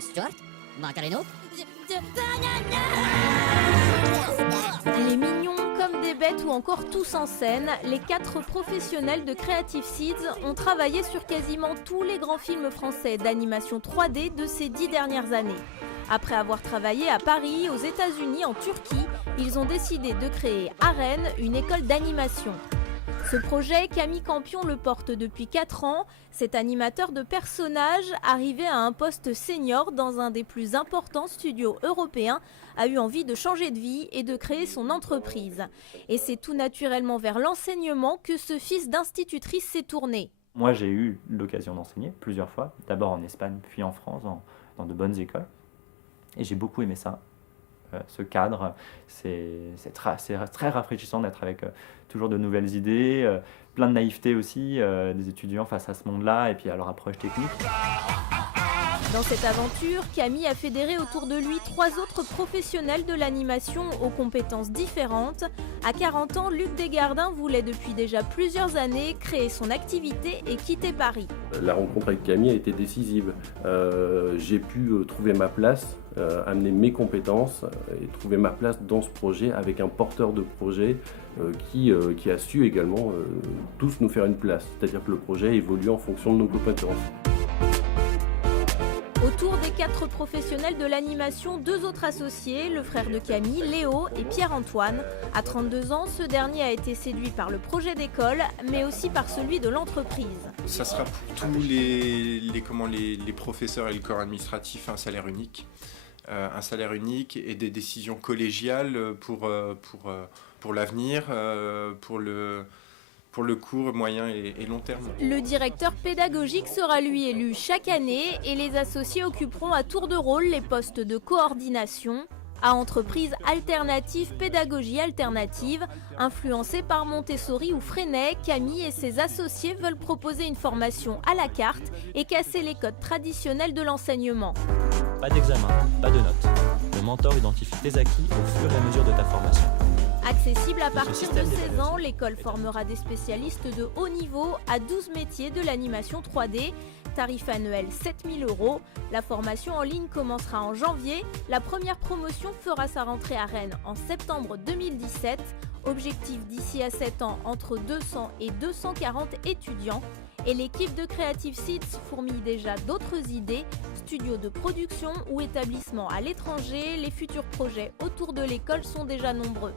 Stuart? Macareno? Les mignons comme des bêtes ou encore tous en scène, les 4 professionnels de Creative Seeds ont travaillé sur quasiment tous les grands films français d'animation 3D de ces 10 dernières années. Après avoir travaillé à Paris, aux États-Unis, en Turquie, ils ont décidé de créer à Rennes une école d'animation. Ce projet, Camille Campion le porte depuis 4 ans. Cet animateur de personnages, arrivé à un poste senior dans un des plus importants studios européens, a eu envie de changer de vie et de créer son entreprise. Et c'est tout naturellement vers l'enseignement que ce fils d'institutrice s'est tourné. Moi, j'ai eu l'occasion d'enseigner plusieurs fois, d'abord en Espagne, puis en France, dans de bonnes écoles. Et j'ai beaucoup aimé ça. Ce cadre, c'est très rafraîchissant d'être avec toujours de nouvelles idées, plein de naïveté aussi, des étudiants face à ce monde-là et puis à leur approche technique. Dans cette aventure, Camille a fédéré autour de lui 3 autres professionnels de l'animation aux compétences différentes. À 40 ans, Luc Desgardins voulait depuis déjà plusieurs années créer son activité et quitter Paris. La rencontre avec Camille a été décisive. J'ai pu trouver ma place, amener mes compétences et trouver ma place dans ce projet avec un porteur de projet qui a su également tous nous faire une place. C'est-à-dire que le projet évolue en fonction de nos compétences. Autour des 4 professionnels de l'animation, 2 autres associés, le frère de Camille, Léo et Pierre-Antoine. À 32 ans, ce dernier a été séduit par le projet d'école, mais aussi par celui de l'entreprise. Ça sera pour tous les professeurs et le corps administratif un salaire unique. Un salaire unique et des décisions collégiales pour l'avenir, pour le court, moyen et long terme. Le directeur pédagogique sera lui élu chaque année et les associés occuperont à tour de rôle les postes de coordination. À entreprise alternative, pédagogie alternative, influencée par Montessori ou Freinet, Camille et ses associés veulent proposer une formation à la carte et casser les codes traditionnels de l'enseignement. Pas d'examen, pas de notes. Le mentor identifie tes acquis au fur et à mesure de ta formation. Accessible à partir de 16 ans, l'école formera des spécialistes de haut niveau à 12 métiers de l'animation 3D. Tarif annuel 7 000 €. La formation en ligne commencera en janvier. La première promotion fera sa rentrée à Rennes en septembre 2017. Objectif d'ici à 7 ans entre 200 et 240 étudiants. Et l'équipe de Creative Seeds fourmille déjà d'autres idées, studios de production ou établissements à l'étranger. Les futurs projets autour de l'école sont déjà nombreux.